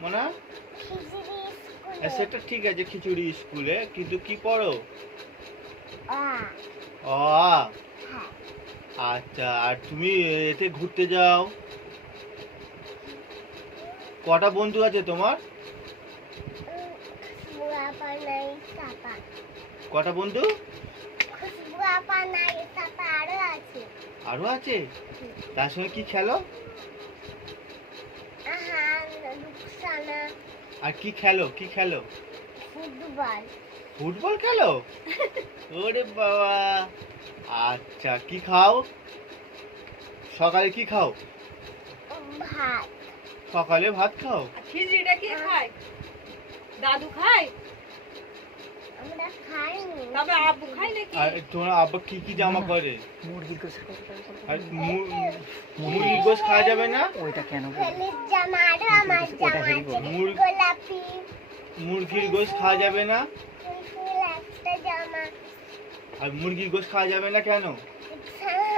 মানে খিচুড়ি স্কুলে। সেটা ঠিক আছে, খিচুড়ি স্কুলে, কিন্তু কি পড়ো? আ অ আ। হ্যাঁ। আচ্ছা, আর তুমি এতে ঘুরতে যাও, কটা বন্ধু আছে তোমার? খুশবু আপা নাই সাপা। কটা বন্ধু? খুশবু আপা নাই সাপা আরো আছে। আরো আছে? তার সঙ্গে কি খেলো? আহা রুকসানা। আর কি খেলো, কি খেলো? ফুটবল। ফুটবল খেলো? ওরে বাবা। আচ্ছা, কি খাও সকালে, কি খাও? ভাত। সকালে ভাত খাও? খিচুড়িটা কে খায়? দাদু খায়? আমরা খাইনি। তবে আব্বু খায় নাকি? আর তোমার আব্বা কি কি জামা করে? মুরগির গোশ আর মুরগির গোশ খাওয়া যাবে না? ওইটা কেন ফেলিস জামা আর আমার ওটা জামা হেরি বলো। মুর- গোলাপি মুরগির গোশ খাওয়া যাবে না? ফুল ফুল একটা জামা। আর মুরগির গোশ খাওয়া যাবে না কেন? সারা